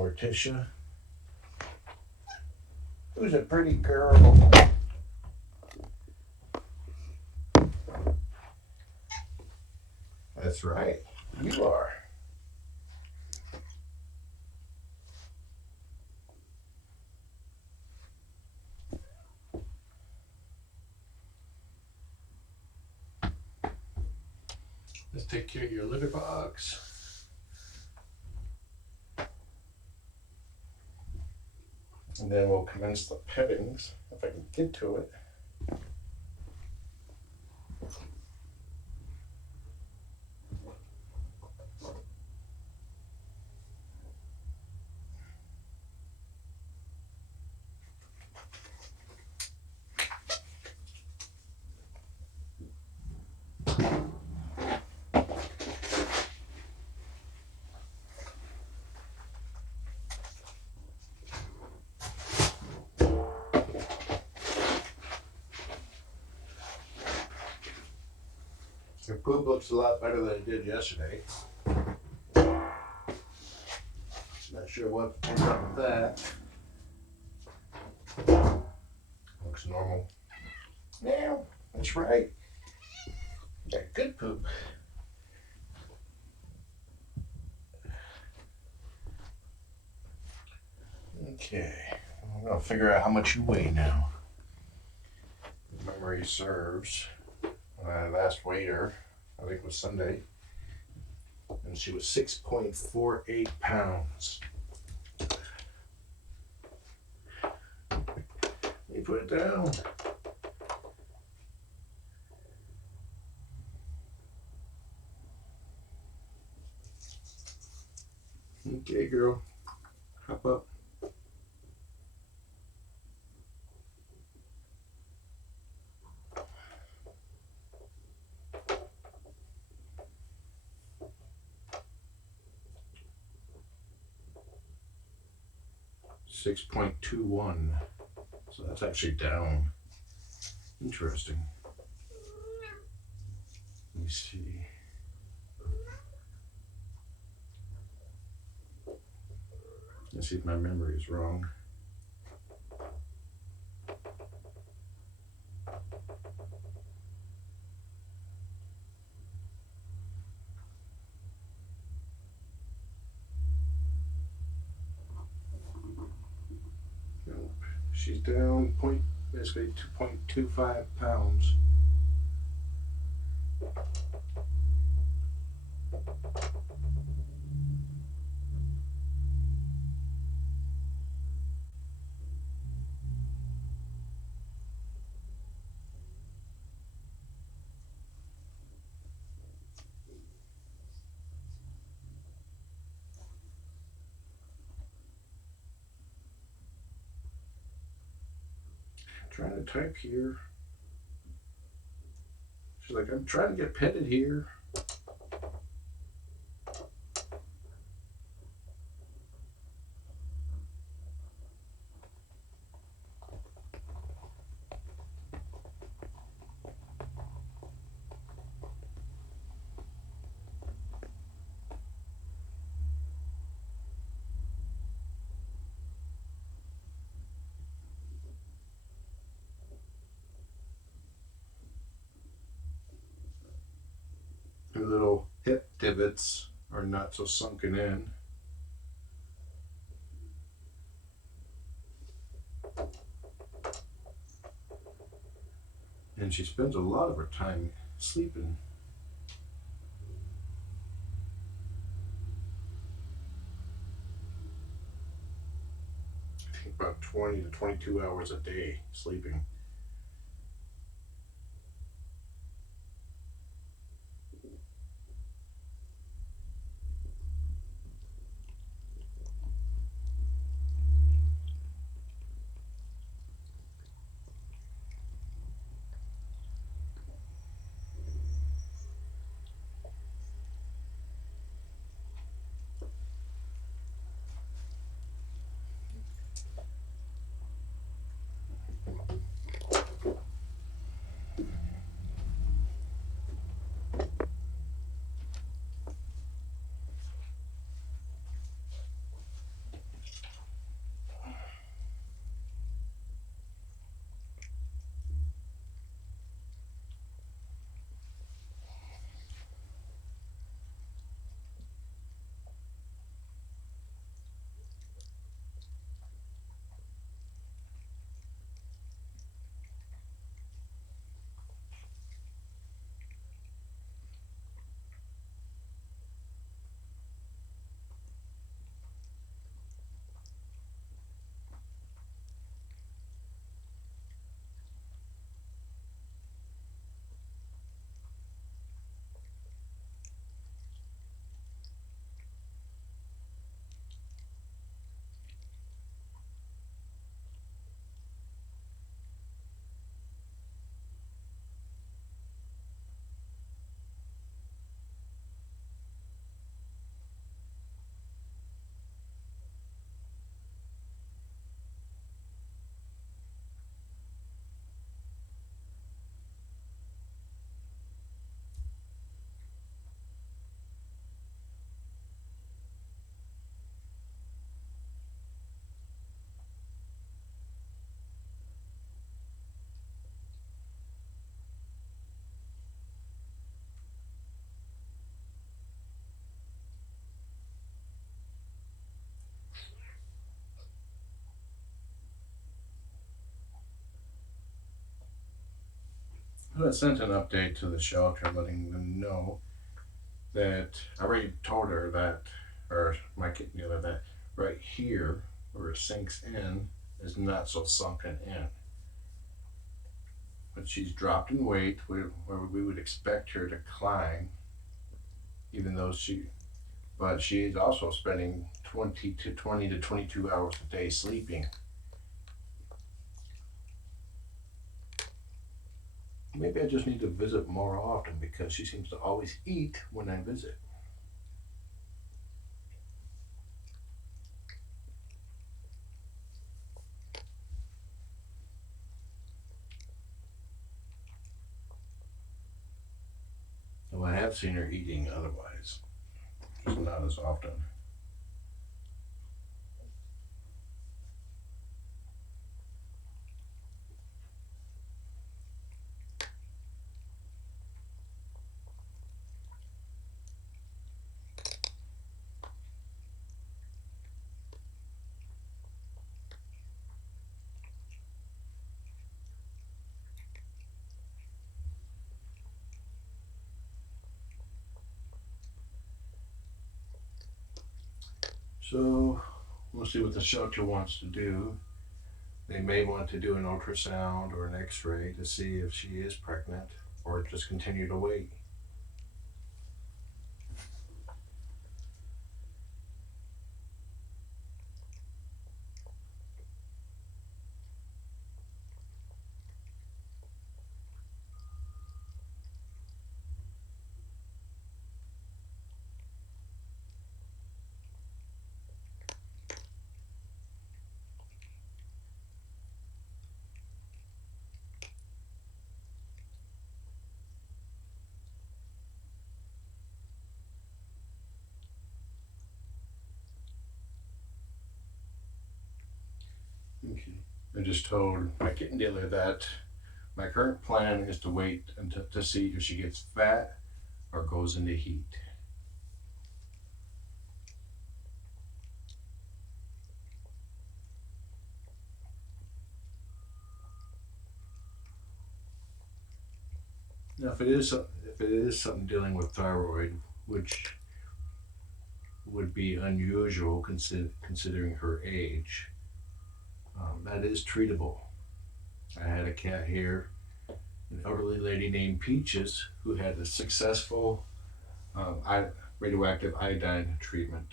Morticia, who's a pretty girl. That's right, you are. Let's take care of your litter box. And then we'll commence the pettings, if I can get to it. Your poop looks a lot better than it did yesterday. Not sure what's up with that. Looks normal. Yeah, that's right. Got good poop. Okay, I'm gonna figure out how much you weigh now. Memory serves. When I last weighed her, I think it was Sunday, and she was 6.48 pounds. Let me put it down. Okay, girl, hop up. $6.21, so that's actually down. Interesting. Let me see. Let's see if my memory is wrong. Nope. She's down basically 2.25 pounds. Trying to type here. She's like, I'm trying to get petted here. Her little hip divots are not so sunken in. And she spends a lot of her time sleeping. I think about 20 to 22 hours a day sleeping. I sent an update to the shelter letting them know that I already told her that, or my kid knew that right here where it sinks in is not so sunken in. But she's dropped in weight where we would expect her to climb, even though but she is also spending 20 to 22 hours a day sleeping. Maybe I just need to visit more often because she seems to always eat when I visit. Though I have seen her eating otherwise, just not as often. So we'll see what the shelter wants to do. They may want to do an ultrasound or an x-ray to see if she is pregnant or just continue to wait. Okay. I just told my kitten dealer that my current plan is to wait until to see if she gets fat or goes into heat. Now, if it is something dealing with thyroid, which would be unusual considering her age, that is treatable. I had a cat here, an elderly lady named Peaches, who had a successful radioactive iodine treatment,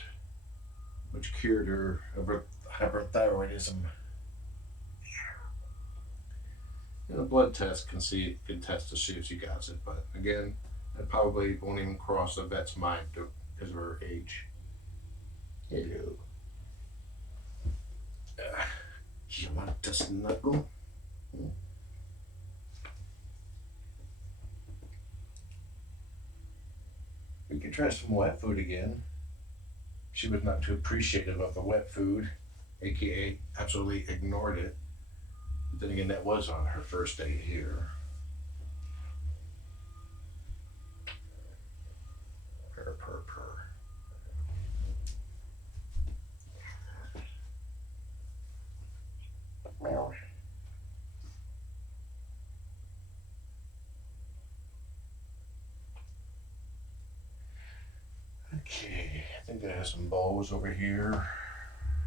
which cured her of her hyperthyroidism. And a blood test can test to see if she got it, but again, it probably won't even cross the vet's mind because of her age. Hello. You want to snuggle? We could try some wet food again. She was not too appreciative of the wet food, aka absolutely ignored it. But then again, that was on her first day here. Purr, purr, purr. Meow. Okay, I think I have some bowls over here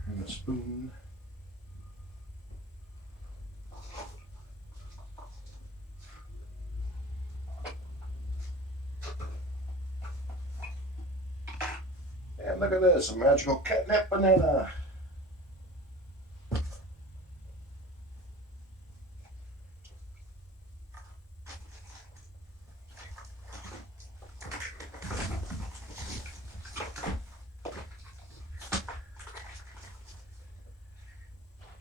and a spoon. And look at this, a magical catnip banana.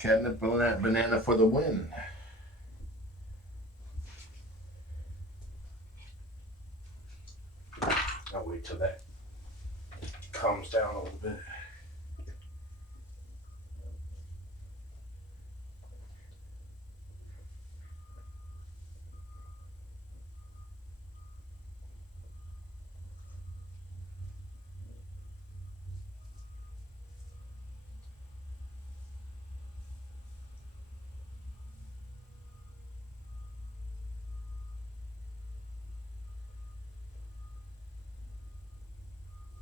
Catnip banana for the win. I'll wait till that calms down a little bit.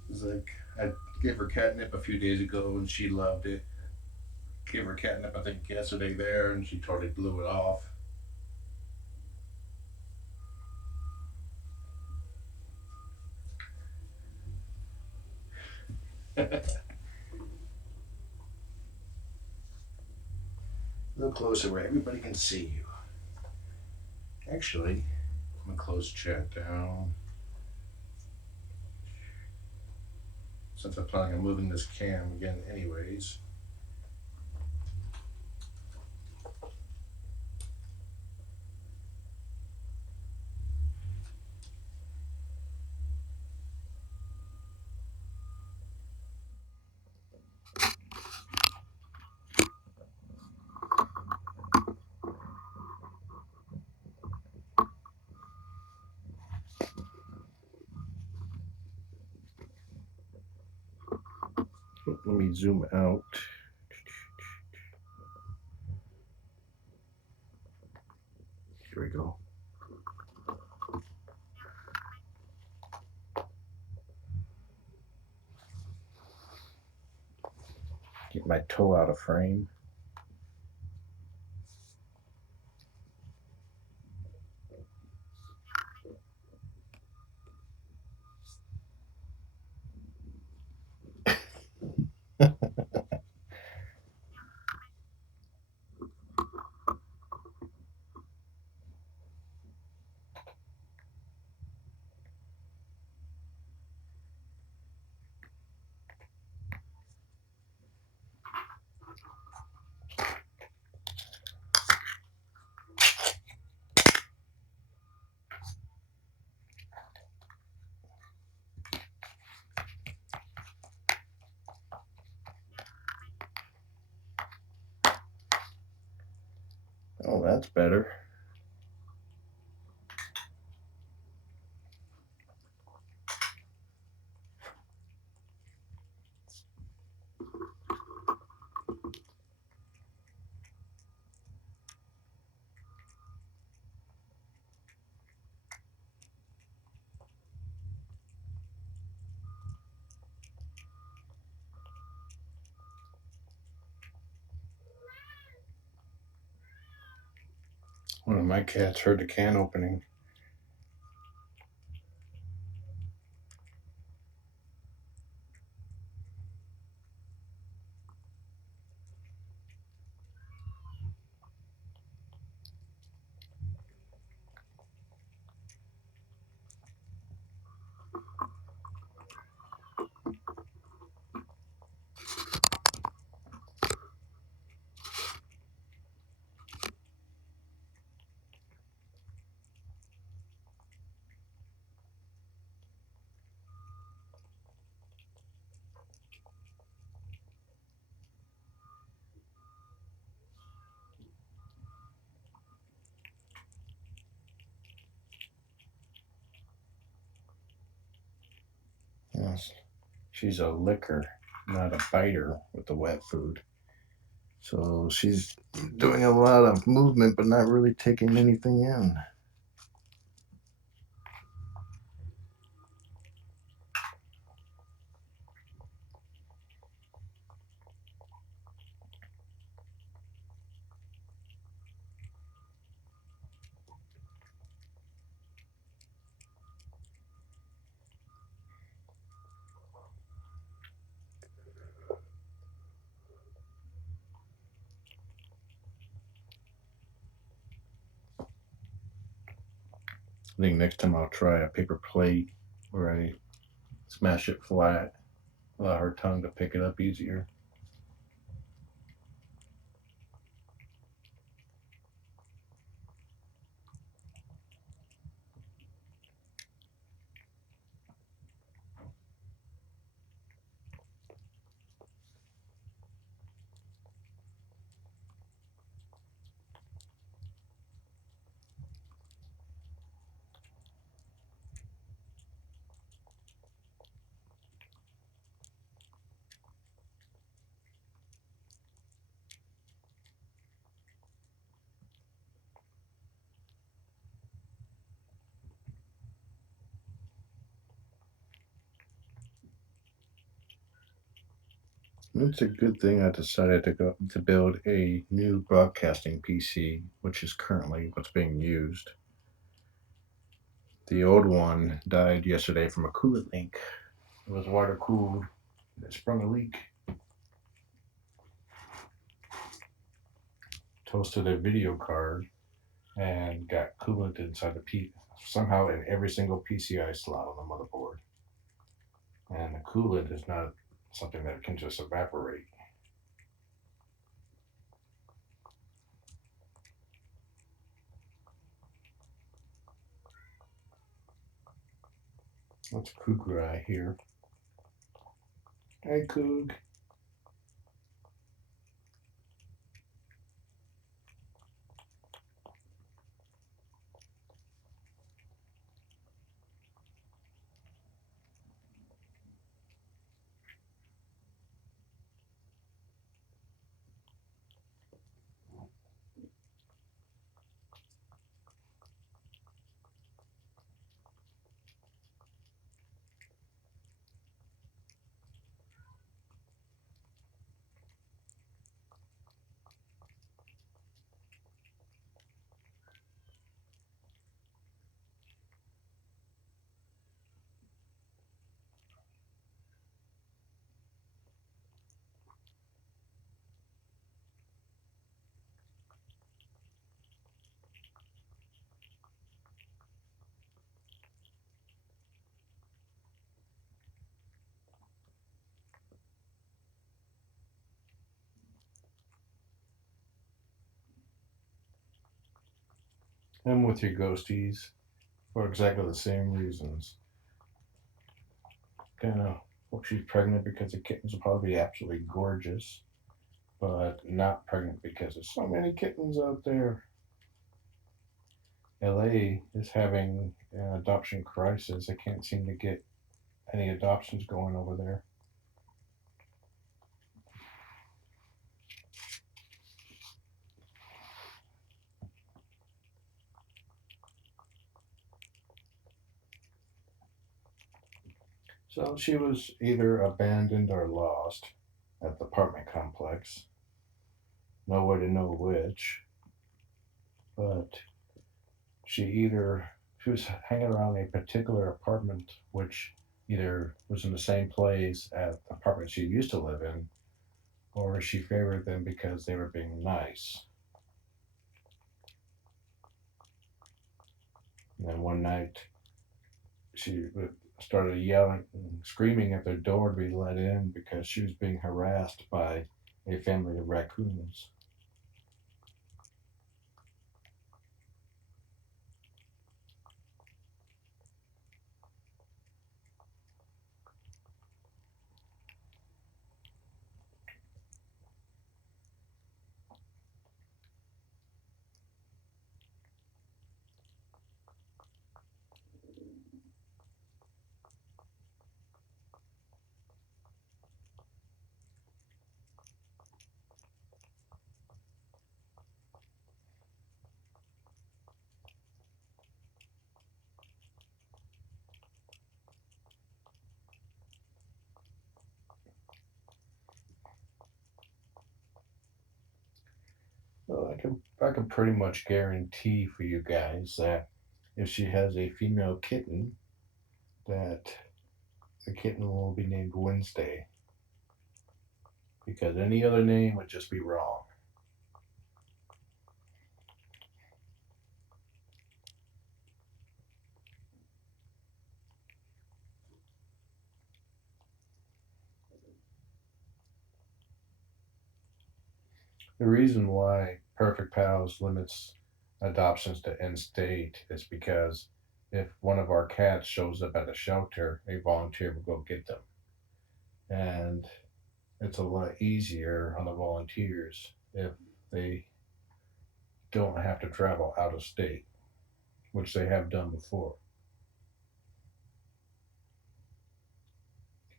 It's like I gave her catnip a few days ago and she loved it. Gave her catnip I think yesterday there and she totally blew it off. A little closer where everybody can see you. Actually, I'm gonna close chat down. Since I'm planning on moving this cam again anyways. Let me zoom out. Here we go. Get my toe out of frame. Oh, that's better. One of my cats heard the can opening. Yes. She's a licker, not a biter with the wet food. So she's doing a lot of movement but not really taking anything in. I think next time I'll try a paper plate where I smash it flat, allow her tongue to pick it up easier. It's a good thing I decided to go to build a new broadcasting PC, which is currently what's being used. The old one died yesterday from a coolant leak. It was water cooled. It sprung a leak. Toasted a video card and got coolant inside the P somehow in every single PCI slot on the motherboard. And the coolant is not something that can just evaporate. That's Cougar Eye here. Hey, Coog. I'm with your ghosties for exactly the same reasons. Kind of hope she's pregnant because the kittens will probably be absolutely gorgeous, but not pregnant because there's so many kittens out there. LA is having an adoption crisis. I can't seem to get any adoptions going over there. So she was either abandoned or lost at the apartment complex. No way to know which, but she was hanging around a particular apartment which either was in the same place as the apartment she used to live in, or she favored them because they were being nice. And then one night she started yelling and screaming at their door to be let in because she was being harassed by a family of raccoons. Well, I can pretty much guarantee for you guys that if she has a female kitten, that the kitten will be named Wednesday because any other name would just be wrong. The reason why Purrfect Pals limits adoptions to in state is because if one of our cats shows up at a shelter, a volunteer will go get them. And it's a lot easier on the volunteers if they don't have to travel out of state, which they have done before.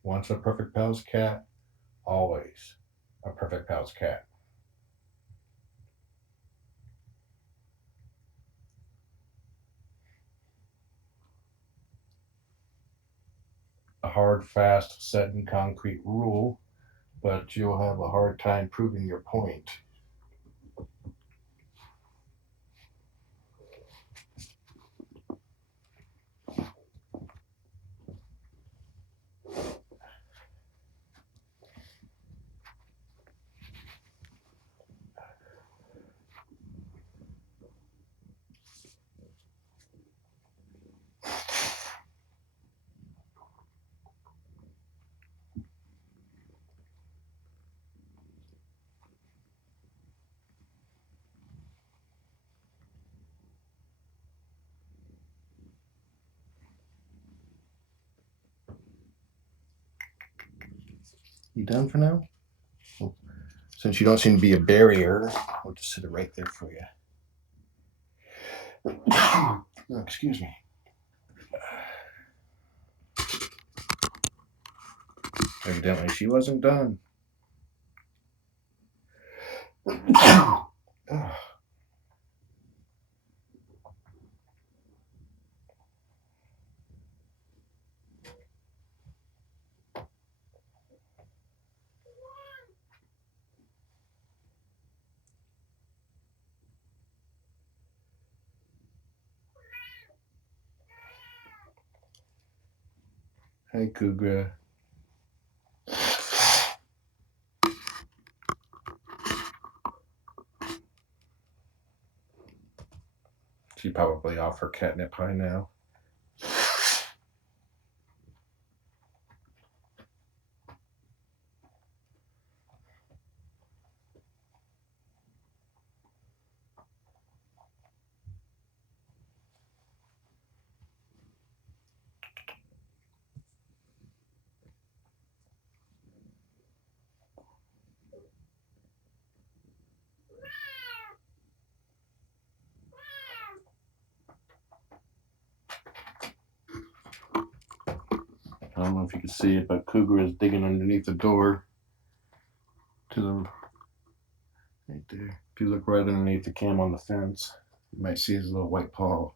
Once a Purrfect Pals cat, always a Purrfect Pals cat. A hard, fast, set in concrete rule but you'll have a hard time proving your point. You done for now? Well, since you don't seem to be a barrier, I'll just sit it right there for you. Oh, excuse me. Evidently, she wasn't done. Hi, Cougar. She's probably off her catnip high now. I don't know if you can see it, but Cougar is digging underneath the door to the right there. If you look right underneath the cam on the fence, you might see his little white paw.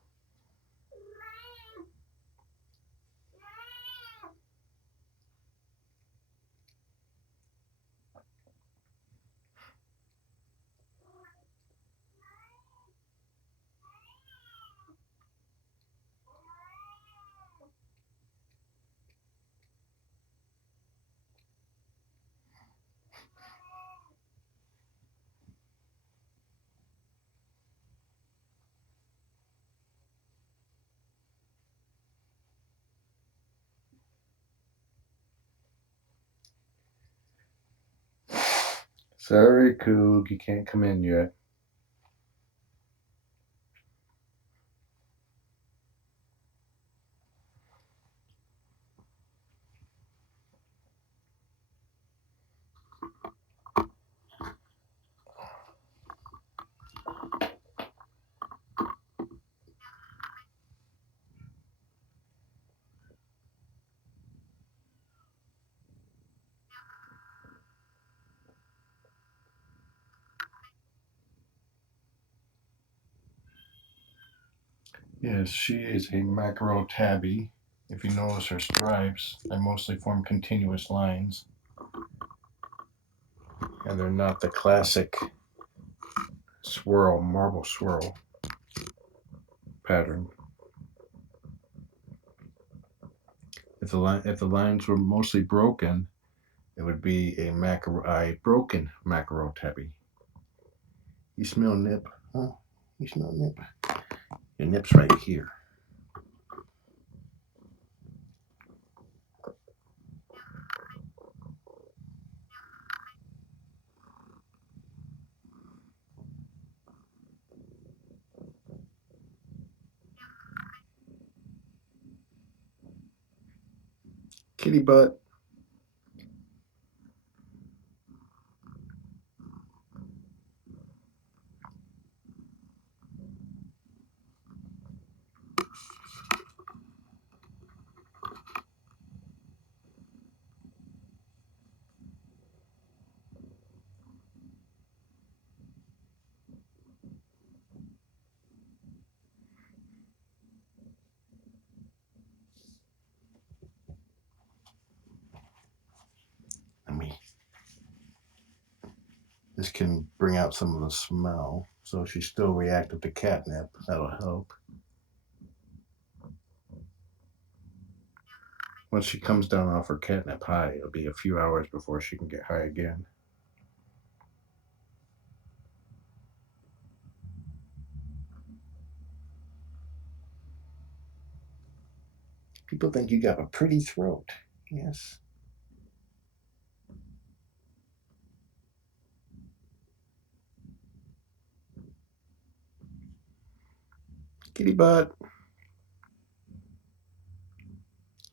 Sorry, Coog, you can't come in yet. Yes, she is a macro tabby. If you notice her stripes, they mostly form continuous lines. And they're not the classic swirl, marble swirl pattern. If the lines were mostly broken, it would be a broken macro tabby. You smell nip? Huh? You smell nip? Your nip's right here. Kitty butt. This can bring out some of the smell. So she's still reactive to catnip. That'll help. Once she comes down off her catnip high, it'll be a few hours before she can get high again. People think you got a pretty throat. Yes. Kitty butt.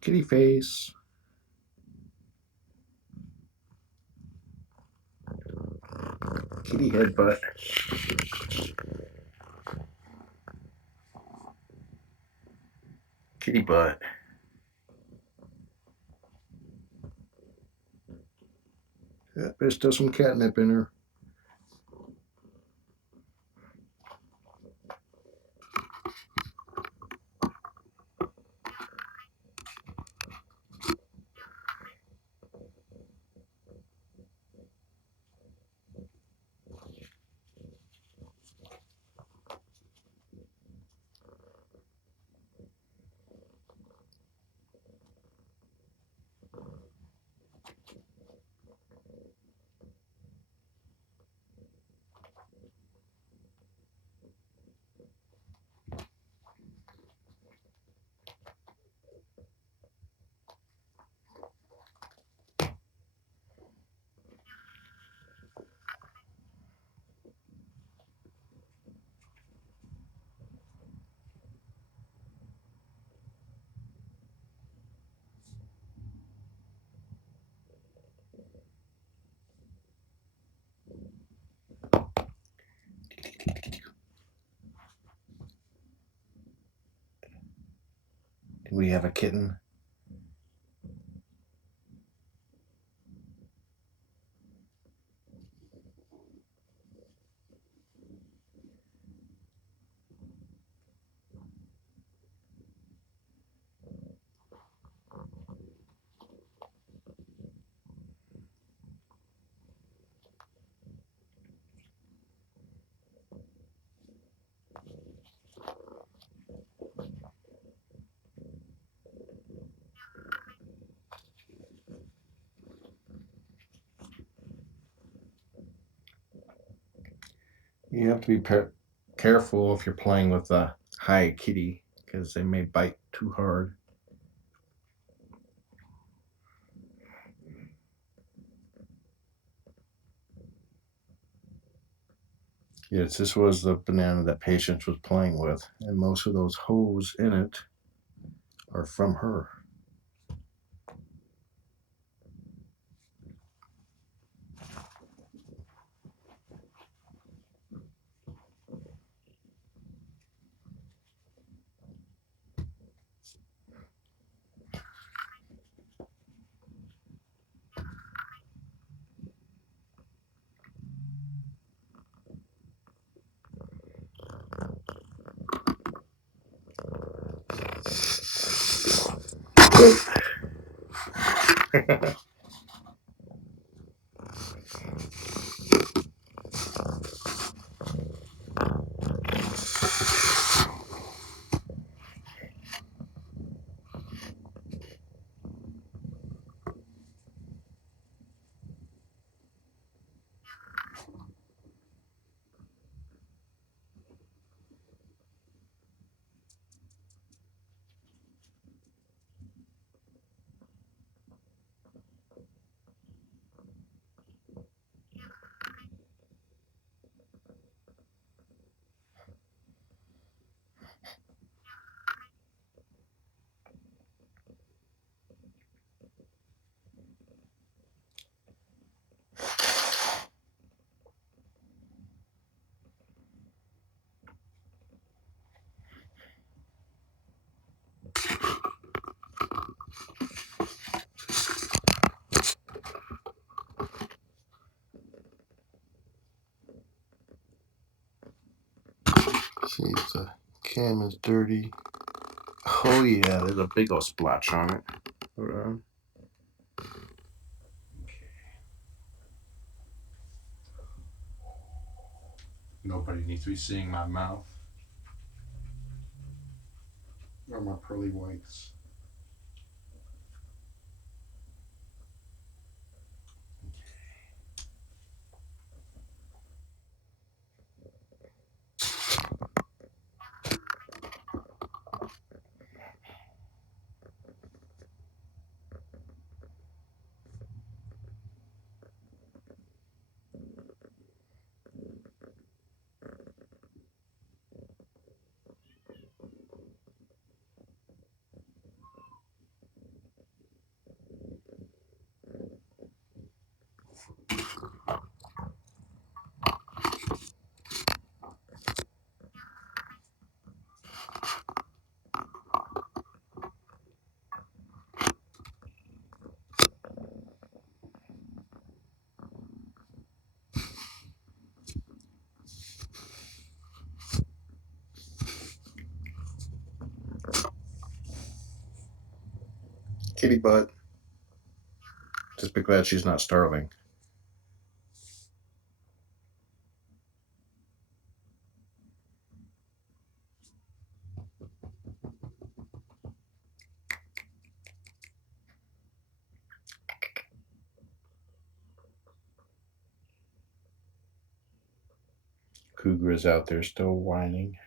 Kitty face. Kitty head butt. Kitty butt. Yeah, there's still some catnip in her. Do we have a kitten? You have to be careful if you're playing with a high kitty because they may bite too hard. Yes, this was the banana that Patience was playing with, and most of those holes in it are from her. See if the cam is dirty. Oh yeah, there's a big old splotch on it. Hold on. Nobody needs to be seeing my mouth or my pearly whites. Kitty butt. Just be glad she's not starving. Cougar is out there still whining.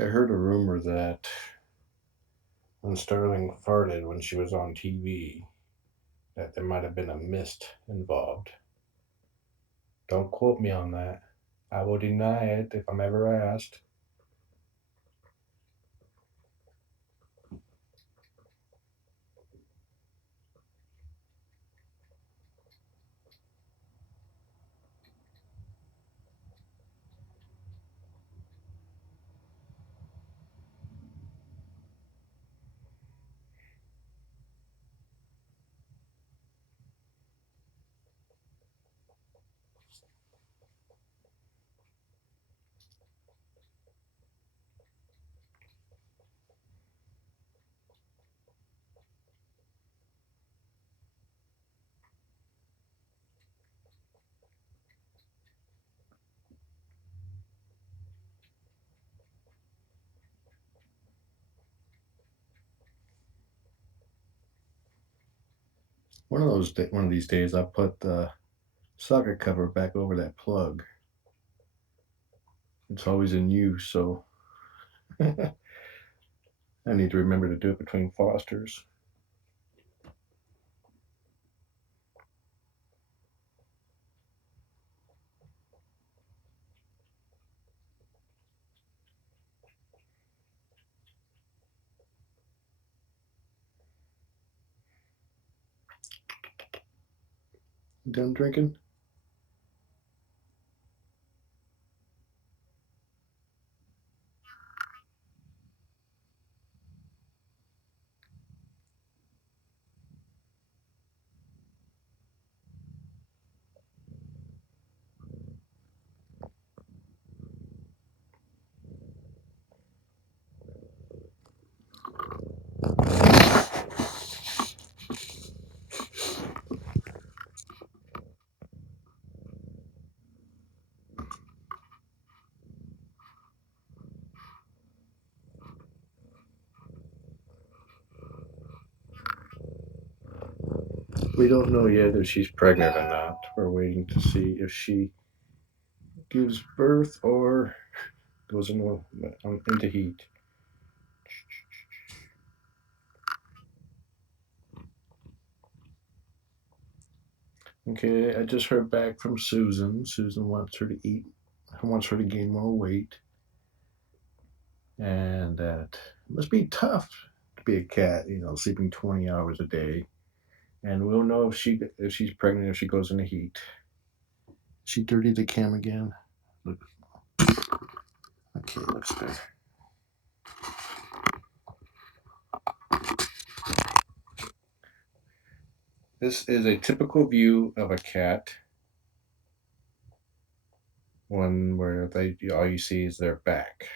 I heard a rumor that when Sterling farted when she was on TV, that there might have been a mist involved. Don't quote me on that. I will deny it if I'm ever asked. One of these days, I'll put the socket cover back over that plug. It's always in use, so I need to remember to do it between Fosters. You done drinking? We don't know yet if she's pregnant or not. We're waiting to see if she gives birth or goes into heat. Okay, I just heard back from Susan. Susan wants her to eat, wants her to gain more weight, and that it must be tough to be a cat, sleeping 20 hours a day. And we'll know if she's pregnant if she goes into heat. She dirtied the cam again. Look, okay, looks good. This is a typical view of a cat, one where they all you see is their back.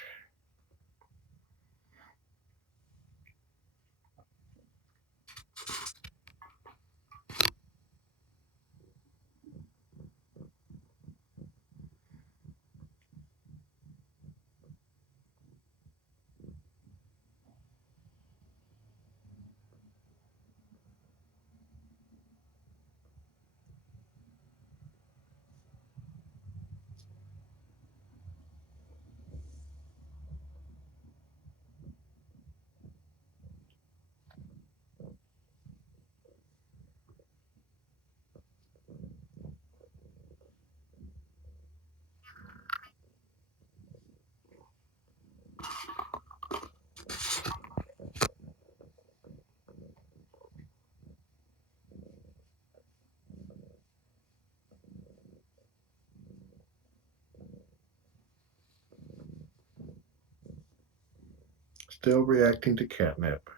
Still reacting to catnip.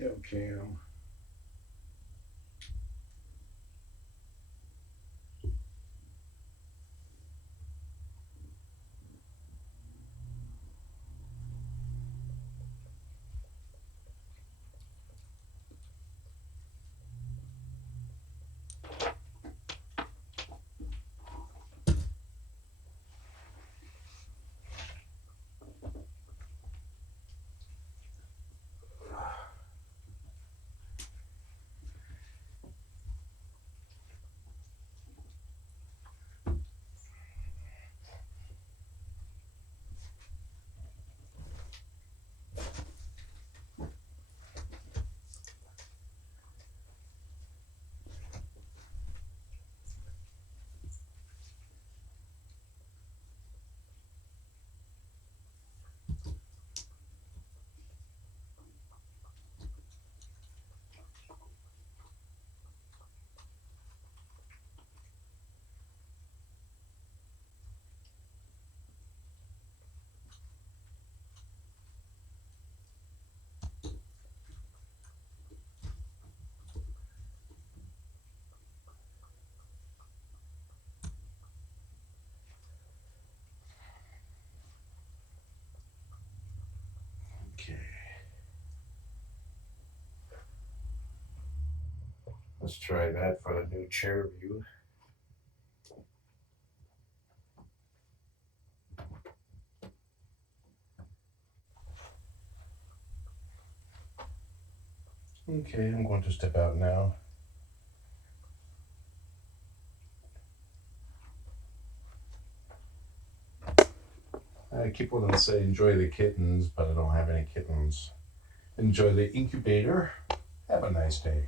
Tail cam. Okay. Let's try that for the new chair view. Okay, I'm going to step out now. I keep wanting to say enjoy the kittens, but I don't have any kittens. Enjoy the incubator. Have a nice day.